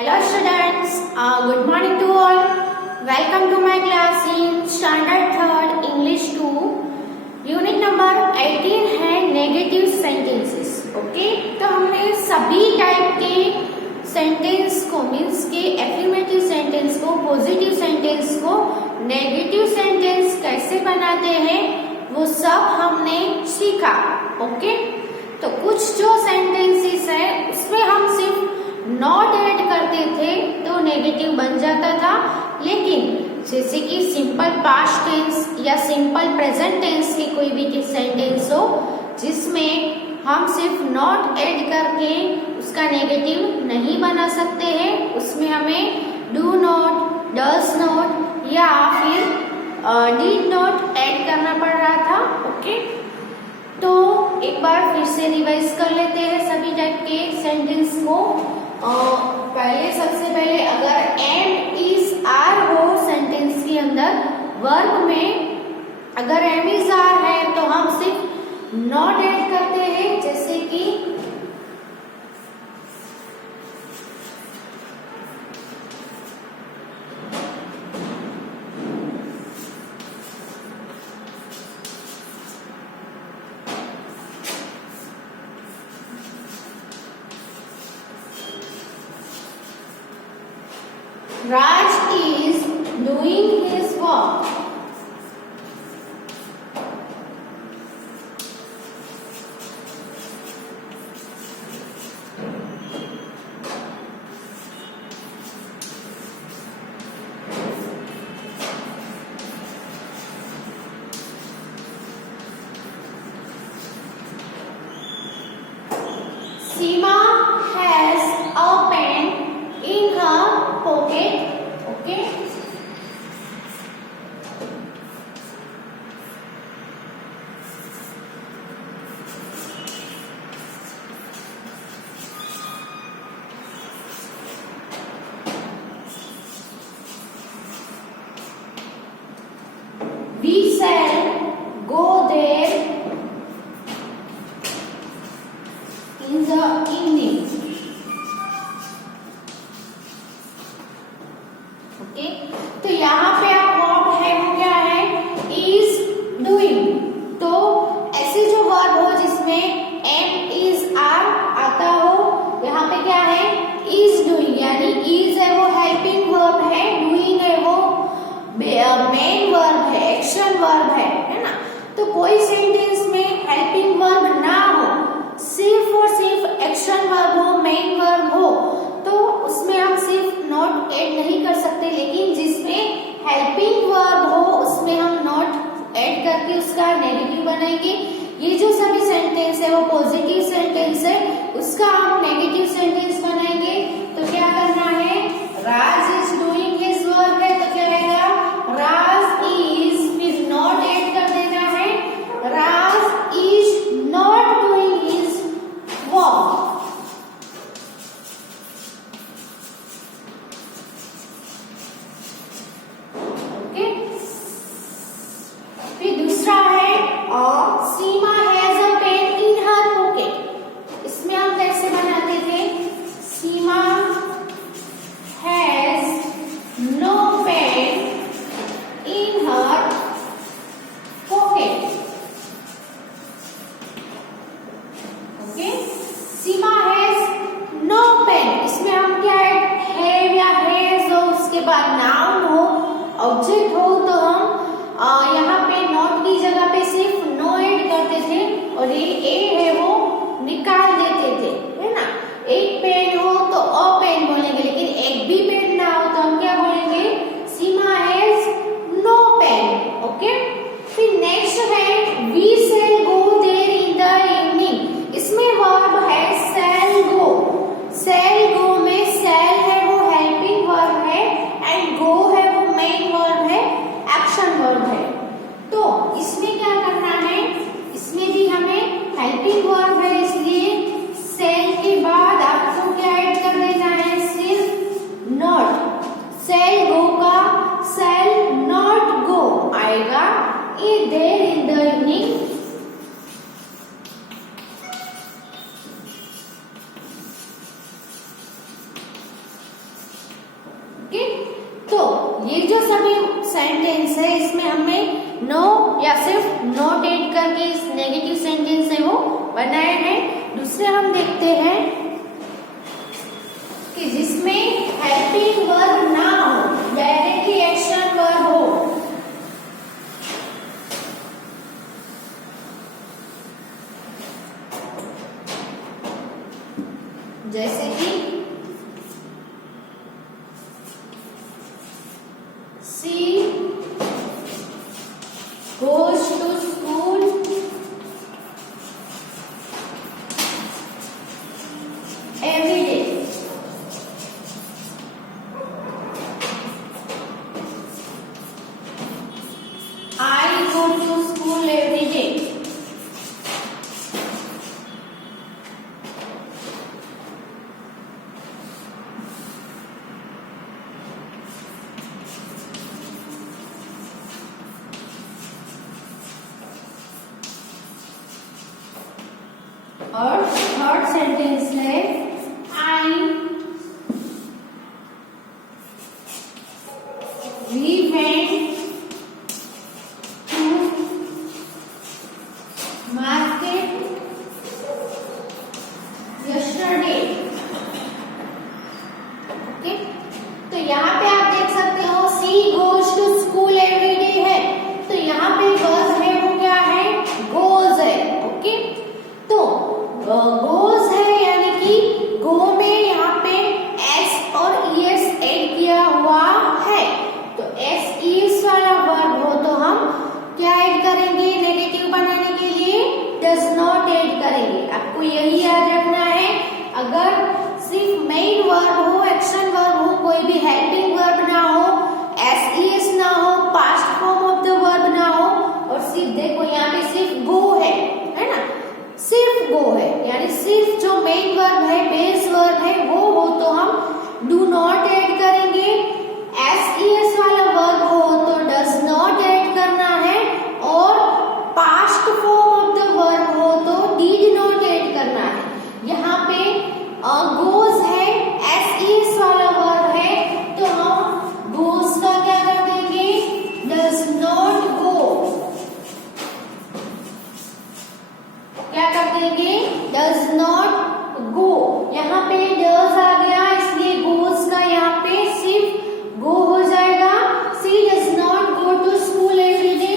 Hello students, good morning to all. Welcome to my class in Standard 3rd English 2. Unit number 18 है negative sentences. Okay, तो हमने सभी type के sentence को means के affirmative sentence को, पॉजिटिव सेंटेंस को नेगेटिव सेंटेंस कैसे बनाते हैं वो सब हमने सीखा. ओके, तो कुछ जो सेंटेंसेस है उसमें हम सिर्फ नॉट ऐड करते थे तो नेगेटिव बन जाता था, लेकिन जैसे कि सिंपल पास्ट टेंस या सिंपल प्रेजेंट टेंस की कोई भी सेंटेंस हो जिसमें हम सिर्फ नॉट ऐड करके उसका नेगेटिव नहीं बना सकते हैं, उसमें हमें डू नॉट, डज नॉट या फिर डिड नॉट ऐड करना पड़ रहा था. ओके, तो एक बार फिर से रिवाइज कर लेते हैं सभी टाइप के सेंटेंस को. सबसे पहले अगर एम इज आर हो सेंटेंस के अंदर, वर्ब में अगर एम इज आर है तो हम सिर्फ नॉट ऐड करते हैं, जैसे कि Raj is doing his work. Seema has a pen in her pocket. Okay, we shall go there in the evening. Okay, तो यहाँ पे आप वर्ब है वो क्या है, इज डूइंग. तो ऐसे जो वर्ब हो जिसमें एम इज आर आता हो, यहाँ पे क्या है, इज डूइंग, यानी इज है वो हेल्पिंग वर्ब है, डूइंग है वो मेन वर्ब है, एक्शन वर्ब है ना. तो कोई सेंटेंस में हेल्पिंग वर्ब ना हो, सिर्फ और सिर्फ एक्शन वर्ब हो, मेन वर्ब हो, तो उसमें हम सिर्फ नॉट ऐड नहीं कर सकते, लेकिन जिसमें हेल्पिंग वर्ब हो उसमें हम नॉट ऐड करके उसका नेगेटिव बनाएंगे. ये जो सभी सेंटेंस है वो पॉजिटिव सेंटेंस है, उसका हम नेगेटिव सेंटेंस बनाएंगे. तो क्या करना है, Raj is doing his work है तो क्या रहेगा, राज इज, फिर नॉट ऐड कर देना है, Raj is not doing his work. Seema has a pen in her pocket. इसमें हम कैसे बनाते थे, सीमा ओके। तो ये जो सभी सेंटेंस है इसमें हमें नो या सिर्फ नॉट ऐड करके इस नेगेटिव सेंटेंस है वो बनाए हैं। दूसरे हम देखते हैं कि जिसमें हेल्पिंग वर्ब ना हो, डायरेक्टली एक्शन वर्ब हो। जैसे कि she goes to school every day. I go to school every day. और थर्ड सेंटेंस है we went to market yesterday. Okay, तो यहाँ पे आप देख सकते हो she goes to school every day है, तो यहाँ पे वर्ब है वो क्या है, goes है। ओके, तो गोज है यानी कि गो में यहाँ पे एस और ईएस ऐड किया हुआ है, तो एस ईएस वाला वर्ब हो तो हम क्या ऐड करेंगे नेगेटिव बनाने के लिए, डज नॉट ऐड करेंगे। आपको यही याद रखना है, अगर सिर्फ मेन वर्ब हो, एक्शन वर्ब हो, कोई भी हेल्पिंग वर्ब ना हो, एस ईएस ना हो, past form of the verb ना हो, और सिर्फ देखो यहाँ पे सिर्फ गो है ना, सिर्फ गो है यानी सिर्फ जो मेन वर्ब है, बेस वर्ब है वो हो तो हम डू नॉट ऐड करेंगे। एस वाला वर्ब हो तो डज नॉट ऐड करना है, और past form of the verb हो तो डीड नॉट ऐड करना है। यहाँ पे गोज है, एस वाला वर्ब है, तो हम गोज का क्या कर देंगे, डज नॉट गो, क्या कर देंगे, डज नॉट गो। यहाँ पे डज आ गया इसलिए गोज का यहाँ पे सिर्फ गो हो जाएगा। She does not go to school every day.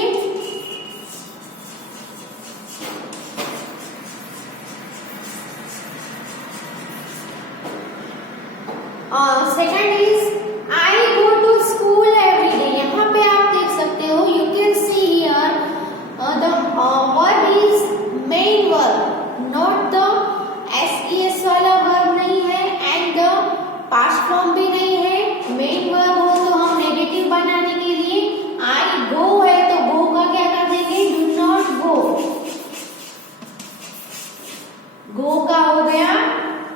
Second is I go to school every day. यहाँ पे आप देख सकते हो, you can see here the verb is main verb, not the S वाला वर्ब नहीं है एंड द पास्ट फॉर्म भी नहीं है। मेन वर्ब हो तो हम नेगेटिव बनाने के लिए आई गो है तो गो का क्या कर देंगे, डू नॉट गो। गो का हो गया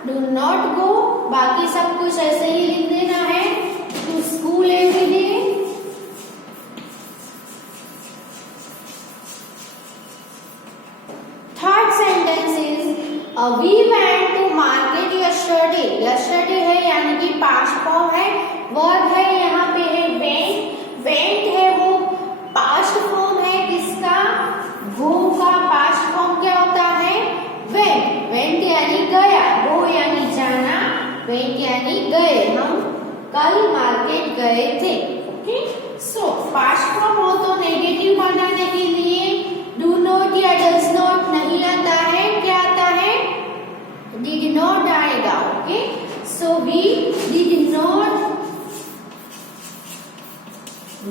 डू नॉट गो, बाकी सब कुछ ऐसे ही लिख देना है, to school every day. Third sentence is we went to market yesterday. Yesterday है यानी कि पास्ट फॉर्म है, वर्ब है यहाँ पे है वेंट। वेंट है वो पास्ट फॉर्म है किसका, गो का पास्ट फॉर्म क्या होता है, वेंट। वेंट यानी गया, गो यानी जाना, वेंट यानी गए, हम कल मार्केट गए थे। ओके, सो पास्ट फॉर्म हो तो नेगेटिव बनाने के लिए डू नॉट या डज नॉट नहीं आता है, क्या आता है, डिड नॉट आएगा। Okay, so we did not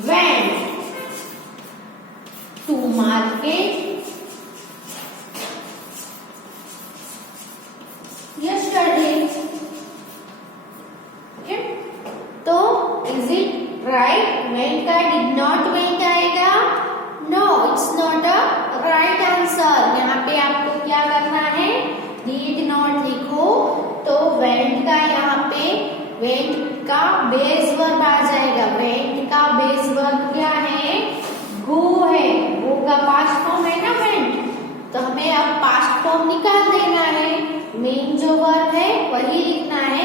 went to market yesterday. Okay, तो is it right? Went का did not went आएगा? No, it's not a right answer. यहाँ पे आपको क्या करना है, did not लिखो, तो went का यहाँ पे went का बेस वर्ब आ जाएगा। went का बेस वर्ब क्या है, go है, go का पास्ट फॉर्म है ना went, तो हमें अब पास्ट फॉर्म निकाल देना है, मेन जो वर्ब है वही लिखना है,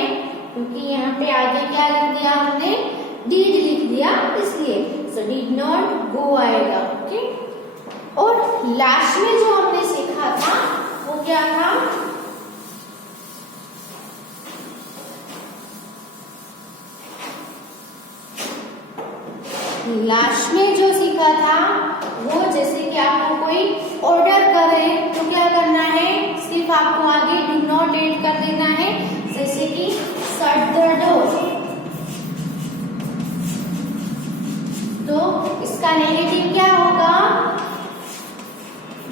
क्योंकि यहाँ पे आगे क्या लिख दिया हमने, डिड लिख दिया इसलिए, सो डिड नॉट गो आएगा। ओके, और लास्ट में जो हमने सीखा था वो क्या था, लास्ट में जो सीखा था वो जैसे कि आपको कोई ऑर्डर करे तो क्या करना है, सिर्फ आपको आगे डू नॉट ऐड कर देना है, जैसे कि शट द डोर। तो इसका नेगेटिव क्या होगा,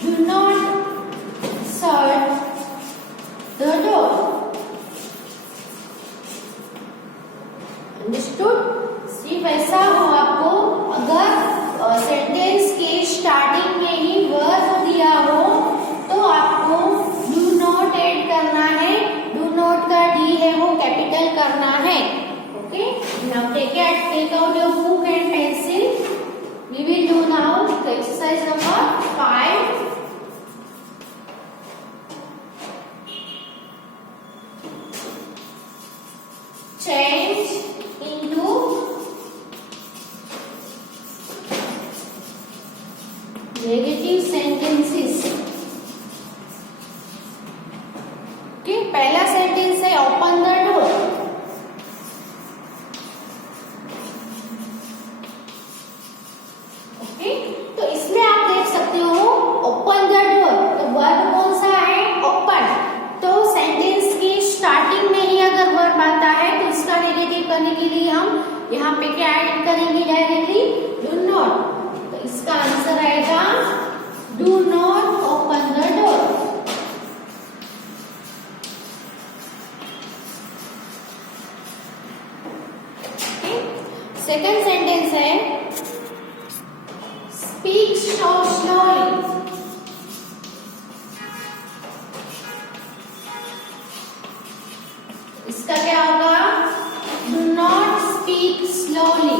do not shut the door. Understood? सिर्फ ऐसा हो आपको, अगर सेंटेंस के स्टार्टिंग में ही वर्ब दिया हो तो आपको डू नॉट ऐड करना है, डू नॉट का डी है वो कैपिटल करना है। Okay, now take out your book and pencil, we will do now exercise number 5। Change into negative sentences। Okay, पहला सेंटेंस है ओपन द डोर। ओके, तो इसमें आप देख सकते हो ओपन द डोर, तो वर्ब कौन सा है, ओपन। तो सेंटेंस की स्टार्टिंग में ही अगर वर्ब आता है तो इसका नेगेटिव करने के लिए हम यहाँ पे क्या ऐड करेंगे, डायरेक्टली डू नॉट। तो इसका आंसर आएगा do not open the door. Second sentence है स्पीक सो स्लोली। इसका क्या होगा, do not speak slowly.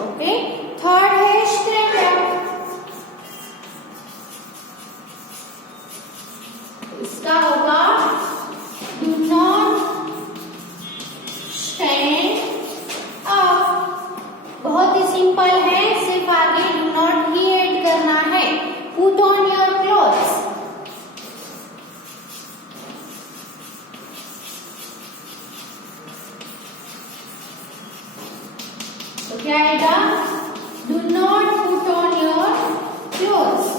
Okay, third है स्टैंड अप। इसका होगा डू नॉट स्टैंड अप। बहुत ही सिंपल है, सिर्फ आगे डू नॉट ही ऐड करना है, पुट ऑन योर क्लोथ्स। तो क्या आएगा, do not put on your clothes.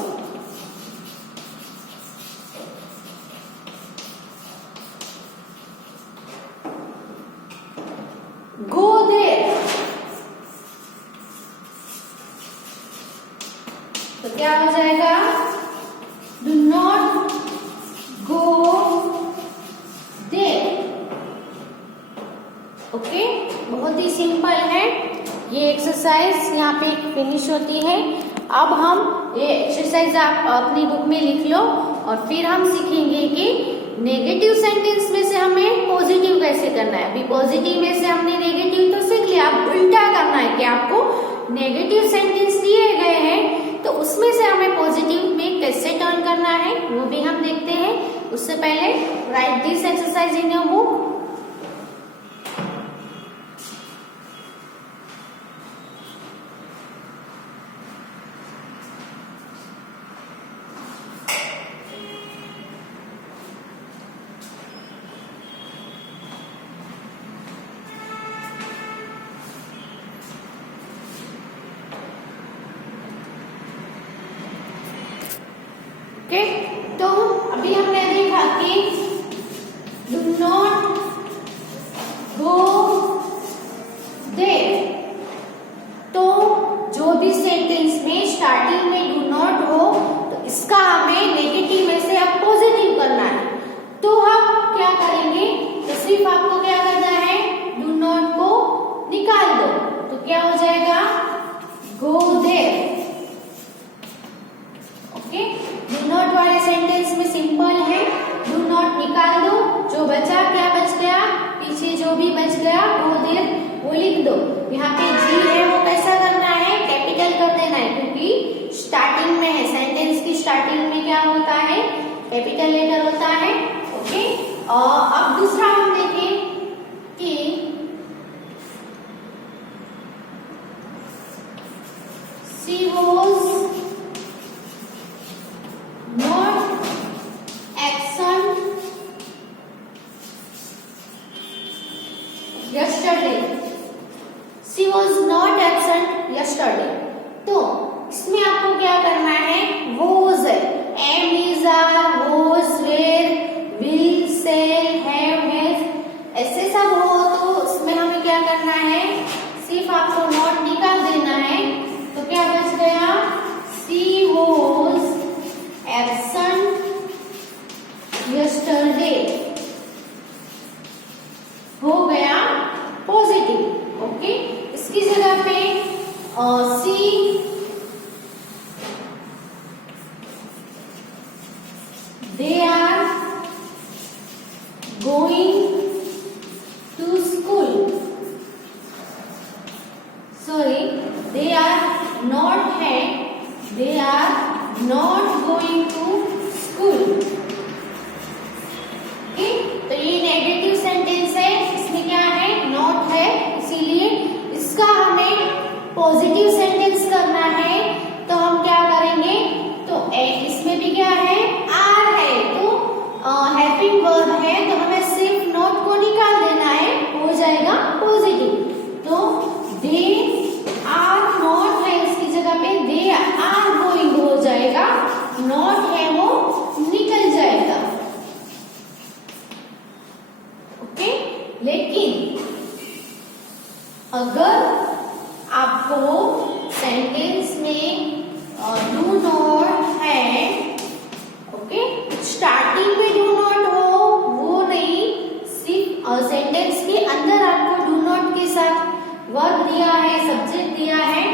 Go there. तो क्या हो जाएगा, do not go there. Okay, बहुत ही सिंपल है ये एक्सरसाइज, यहाँ पे फिनिश होती है। अब हम ये एक्सरसाइज आप अपनी बुक में लिख लो और फिर हम सीखेंगे कि नेगेटिव सेंटेंस में से हमें पॉजिटिव कैसे करना है। अभी पॉजिटिव में से हमने नेगेटिव तो सीख लिया, अब उल्टा करना है कि आपको नेगेटिव सेंटेंस दिए गए हैं तो उसमें से हमें पॉजिटिव में कैसे टर्न करना है वो भी हम देखते हैं। उससे पहले right this exercise in your book. Okay, तो अभी हमने देखा कि डू नॉट गो देयर। तो जो भी सेंटेंस में स्टार्टिंग में डू नॉट हो तो इसका हमें नेगेटिव में से अब पॉजिटिव करना है। तो हम क्या करेंगे, तो सिर्फ आपको क्या करना है, डू नॉट को निकाल दो। तो क्या हो जाएगा, go there. Okay, do not वाले सेंटेंस में सिंपल है, डू नॉट निकाल दो, जो बचा क्या बच गया, पीछे जो भी बच गया वो देर वो लिख दो। यहाँ पे जी है वो कैसा करना है, कैपिटल कर देना है, क्योंकि स्टार्टिंग में है, सेंटेंस की स्टार्टिंग में क्या होता है, कैपिटल लेटर होता है। ओके, अब दूसरा हम देखें कि she was not absent yesterday. She was not absent yesterday. तो इसमें आपको क्या करना है, was है, am, is, are, was, were, will, shall, have, has, ऐसे सब हो तो इसमें हमें क्या करना है, सिर्फ आपको नॉट निकाल देना है। तो क्या बच गया, she was absent yesterday हो गया पॉजिटिव। ओके, इसकी जगह पे सी they are going to school. Sorry, they are not है, they are not going to school. Okay, तो ये नेगेटिव सेंटेंस है, इसमें क्या है, नॉट है, इसीलिए इसका हमें पॉजिटिव सेंटेंस करना है। तो हम क्या करेंगे, तो इसमें भी क्या है, आर है, तो हेल्पिंग वर्ब है, तो हमें सिर्फ नॉट को निकाल देना है, हो जाएगा पॉजिटिव। तो दे आर नॉट है, इसकी जगह पे दे आर गोइंग हो जाएगा, नॉट है वो निकल जाएगा। ओके, लेकिन अगर आपको सेंटेंस में डू नॉट है, ओके, स्टार्टिंग में डू नॉट हो वो नहीं, सिर्फ सेंटेंस के अंदर आपको डू नॉट के साथ वर्ब दिया है, सब्जेक्ट दिया है,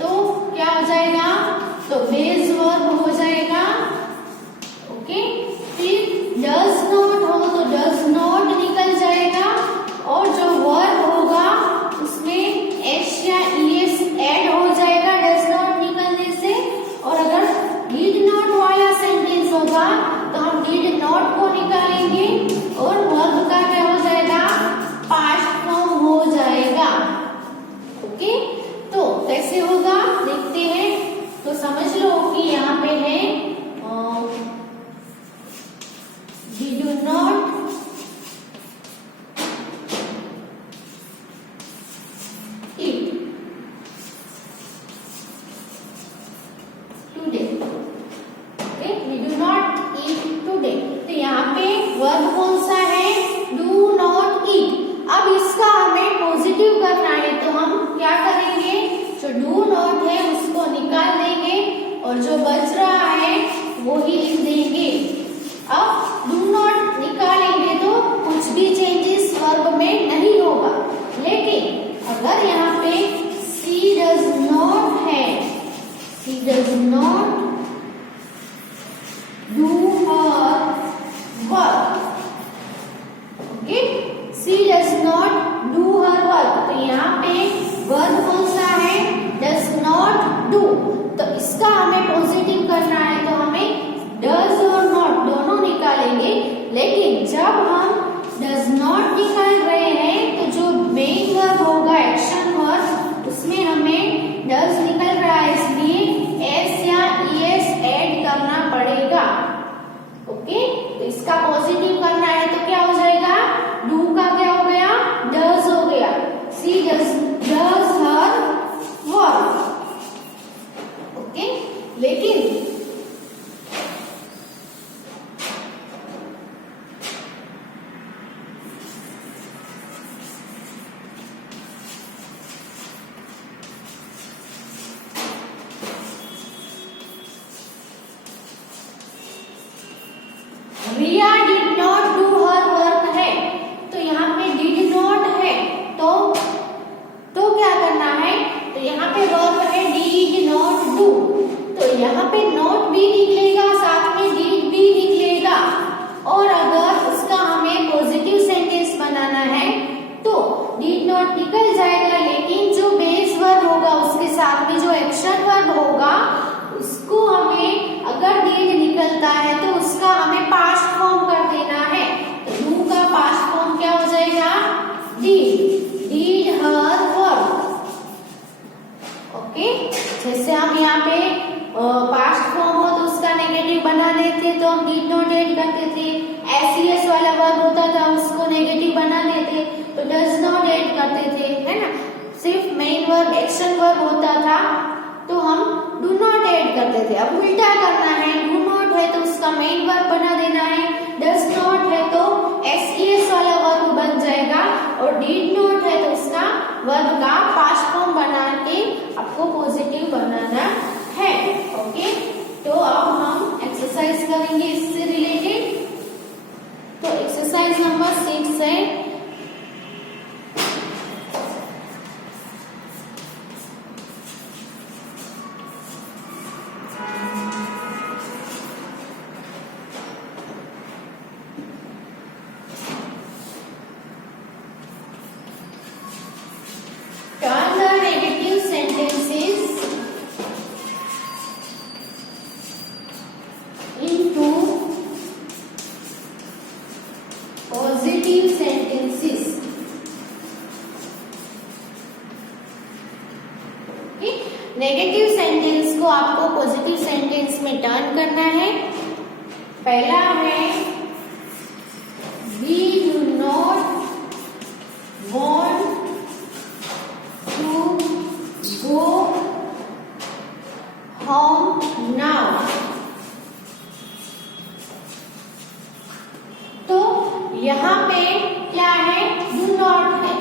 तो क्या हो जाएगा, तो बेस वर्ब हो जाएगा। ओके, फिर डज नॉट हो तो डज नॉट निकल जाएगा, और जो वर्ब होगा उसमें एस या ईएस ऐड हो जाएगा डज नॉट निकलने से। और अगर डिड नॉट वाला सेंटेंस होगा तो हम डिड नॉट को निकालेंगे और वर्ब का क्या हो जाएगा, पास्ट फॉर्म हो जाएगा। ओके, तो कैसे होगा देखते हैं। तो समझ लो कि यहाँ पे है did not eat today. Okay, we do not eat today. तो यहाँ पे वर्ब कौन सा है, do not eat। अब इसका हमें पॉजिटिव करना है, तो हम क्या करेंगे, जो do not है उसको निकाल देंगे और जो बच रहा है वो ही लिख देंगे। अब do not निकालेंगे तो कुछ भी चेंजेस वर्ब में नहीं होगा, लेकिन अगर यहाँ पे she does not है, she does not do her work, okay, she does not do her work, तो यहाँ पे वर्ब कौन सा है, does not do, तो इसका हमें पॉजिटिव करना है, तो हमें does और not दोनों निकालेंगे। लेकिन जब हम does not निकाल रहे हैं तो जो मेन वर्ब होगा एक्शन वर्ब, उसमें हमें does निकल रहा है, इसलिए एस या ईएस ऐड करना पड़ेगा। ओके, तो इसका पॉजिटिव करना है तो क्या हो जाएगा, डू का क्या हो गया, डज हो गया, सी डज हर वर्क। ओके, लेकिन Riya did not not add करते थे, एस वाला वर्ब होता था उसको नेगेटिव बना देते तो डज नॉट ऐड करते थे, है ना। सिर्फ मेन वर्ब एक्शन वर्ब होता था तो हम डू नॉट ऐड करते थे। अब उल्टा करना है, डू नॉट है तो उसका मेन वर्ब बना देना है, डज नॉट है तो एस वाला वर्ब बन जाएगा और डिड नॉट है तो उसका वर्ब का पास्ट फॉर्म बना के आपको पॉजिटिव बनाना है। ओके, तो अब हम एक्सरसाइज करेंगे इससे रिलेटेड। तो एक्सरसाइज नंबर 6 है, turn the negative sentences into positive sentences। Negative sentence को आपको पॉजिटिव सेंटेंस में टर्न करना है। पहला है we do not want to go home now. तो यहाँ पे क्या है, डू नॉट है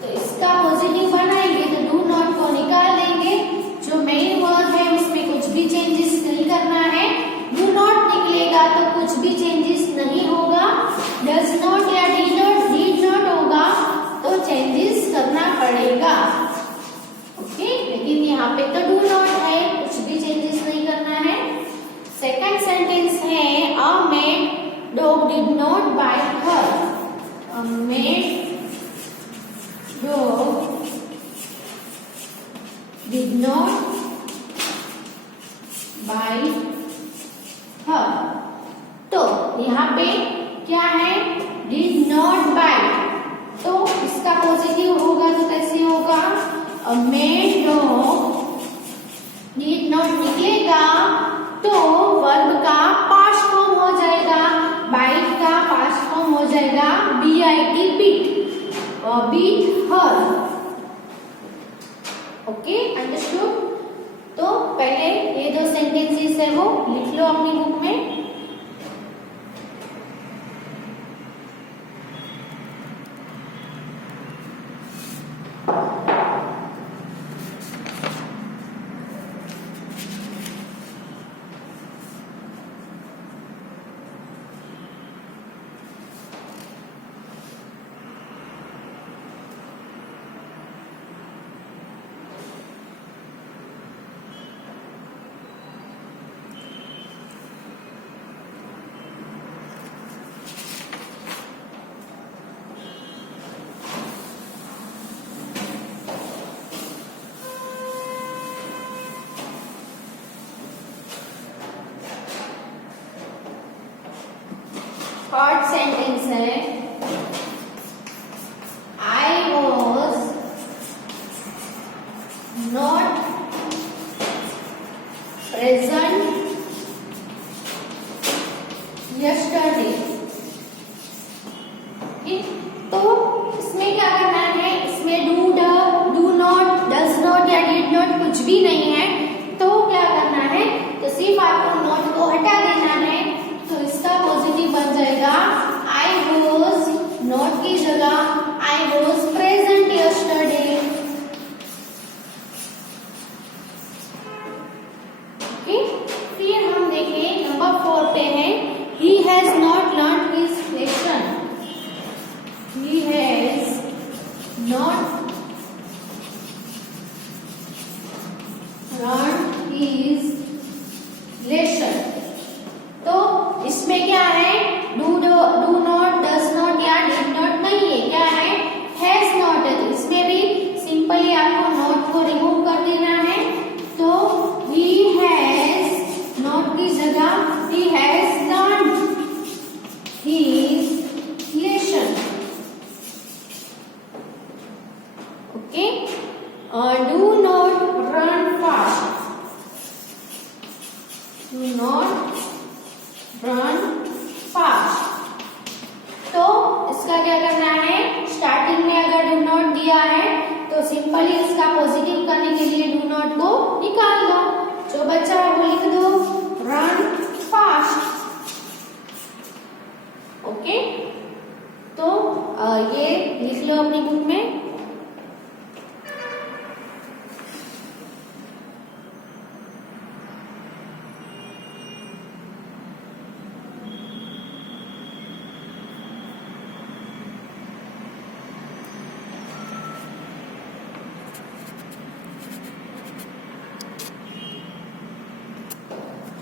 तो इसका पॉजिटिव बनाएंगे तो डू नॉट को निकाल देंगे, जो मेन वर्ब है उसमें कुछ भी चेंजेस नहीं करना है। डू नॉट निकलेगा तो कुछ भी चेंजेस नहीं होगा, डज नॉट या डिड नॉट होगा तो चेंजेस करना पड़ेगा। ओके, लेकिन यहाँ पे तो डू नॉट है, कुछ भी चेंजेस नहीं करना है। सेकंड सेंटेंस है अ made dog did not bite her। A mad dog did not bite her। तो यहाँ पे क्या है, did not bite, तो इसका पॉजिटिव होगा तो कैसे होगा, a mad dog did not निकलेगा तो वर्ब का पास्ट फॉर्म हो जाएगा, बाइट का पास्ट फॉर्म हो जाएगा BIT beat, beat her. Okay, understood. तो पहले ये दो सेंटेंसेस है वो लिख लो अपनी बुक में। थर्ड सेंटेंस है I was not present yesterday. तो इसमें क्या करना है, इसमें डू नॉट, डज नॉट या डिड नॉट कुछ भी नहीं है, तो क्या करना है, तो सिर्फ आपको नॉट को हटा देना है तो इसका पॉजिटिव बन जाएगा आई वॉज नॉट की जगह I was present yesterday. Okay, फिर हम देखें नंबर 4 पे है he has not learn his lesson. He has not learn his lesson. तो इसमें क्या है, डू नॉट, डज नॉट या डिड नॉट नहीं है, क्या है, हैज नॉट है। तो इसमें भी सिंपली आपको नॉट को रिमूव कर देना है। तो ही हैज नॉट की जगह he has learn his lesson. Okay, do not run fast, do not run simply इसका पॉजिटिव करने के लिए डू नॉट को निकाल दो। जो बच्चा है वो लिख दो रन फास्ट। ओके, तो ये लिख लो अपनी बुक में।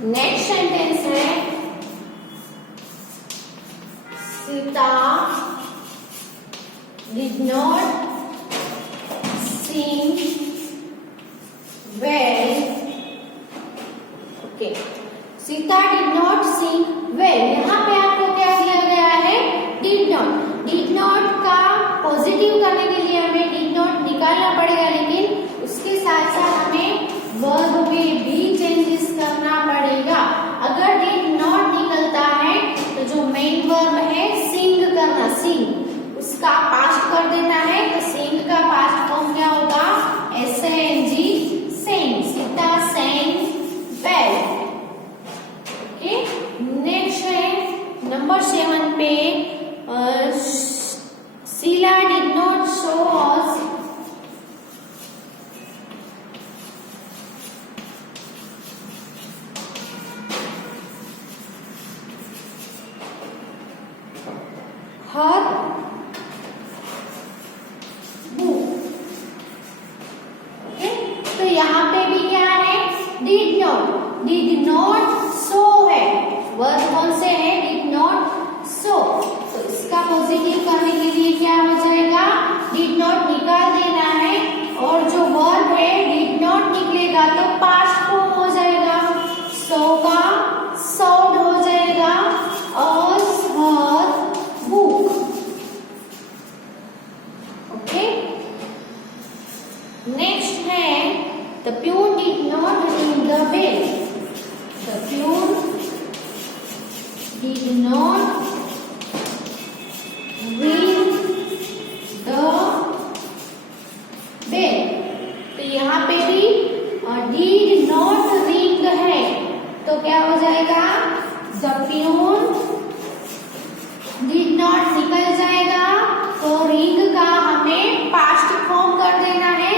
नेक्स्ट सेंटेंस है Sita did not Singh well. Okay, Sita did not Singh well. यहाँ पे आपको क्या दिया गया है? Did not. डिड नॉट का पॉजिटिव करने के लिए हमें डिड नॉट निकालना पड़ेगा, लेकिन उसके साथ साथ हमें वर्ब में भी चेंजेस करना पड़ेगा। अगर डिड नॉट निकलता है तो जो मेन वर्ब है सिंग करना, सिंग, उसका पास्ट कर देना है। तो सिंग का पास्ट फॉर्म क्या होगा? sang, sang। Sita sang well. Okay, next है नंबर 7 पे Sheela did not show us her book. Okay, तो यहाँ पे भी क्या है? Did not. Did not show है, वर्ब कौन से है? Did not show. तो इसका पॉजिटिव करने के लिए क्या हो जाएगा? डिड नॉट निकाल देना है, और जो वर्ब है डिड नॉट निकलेगा तो पास्ट फॉर्म हो जाएगा। सो का सॉड हो जाएगा और हर बुक। ओके, नेक्स्ट है the peon did not ring the bell. The peon did not ring the bell. तो यहाँ पे भी डिड नॉट रिंग है, तो क्या हो जाएगा? द प्यून डिड नॉट निकल जाएगा, तो रिंग का हमें पास्ट फॉर्म कर देना है।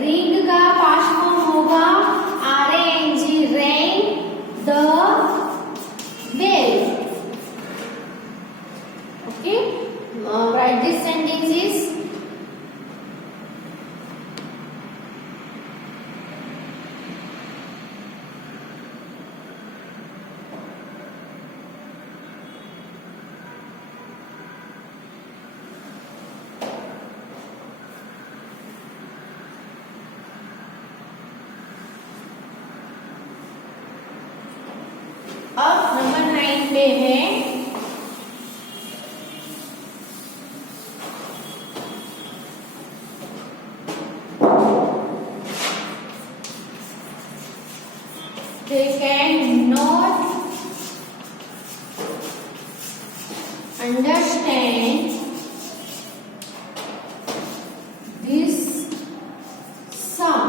रिंग का पास्ट फॉर्म होगा RANG, rang the bell. Okay, write this sentences. अब नंबर 9 पे है they cannot understand this sum.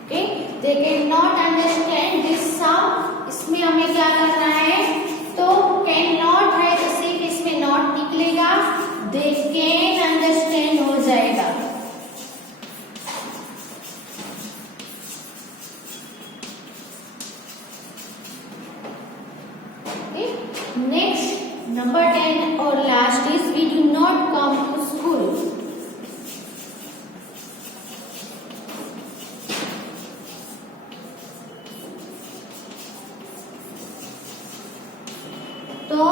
Okay, they cannot understand this sum। इसमें हमें क्या करना है? तो कैन नॉट है तो सिर्फ इसमें नॉट निकलेगा, दे कैन अंडरस्टैंड हो जाएगा। नेक्स्ट नंबर 10 और last is we do not come to school. तो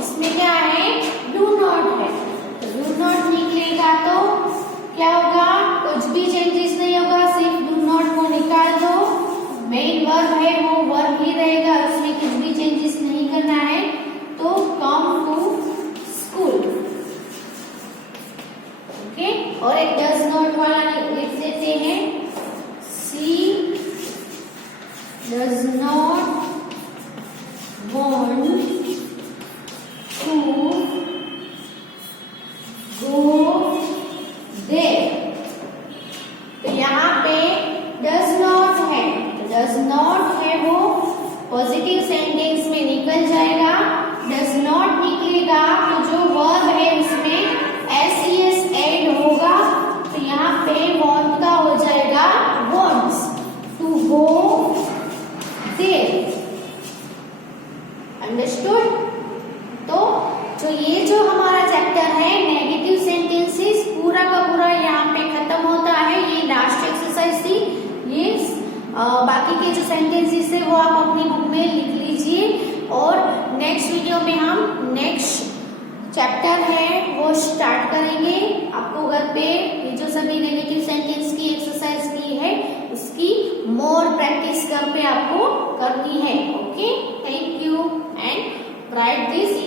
इसमें क्या है? डू नॉट है, तो डू नॉट निकलेगा तो क्या होगा? कुछ भी चेंजेस नहीं होगा, सिर्फ डू नॉट को निकाल दो। मेन वर्ब है वो वर्ब ही रहेगा, उसमें कुछ भी चेंजेस नहीं करना है। तो कम टू स्कूल। ओके, और एक डज नॉट वाला लिख देते हैं। She does not want to go there। तो ये जो हमारा चैप्टर है नेगेटिव सेंटेंसेस पूरा का पूरा यहाँ पे खत्म होता है। ये लास्ट एक्सरसाइज थी। ये बाकी के जो सेंटेंसेस है वो आप अपनी बुक में लिख लीजिए और नेक्स्ट वीडियो में हम नेक्स्ट चैप्टर है वो स्टार्ट करेंगे। आपको घर पे ये जो सभी नेगेटिव सेंटेंस की एक्सरसाइज की है उसकी मोर प्रैक्टिस घर पे आपको करनी है। Okay, thank you and right this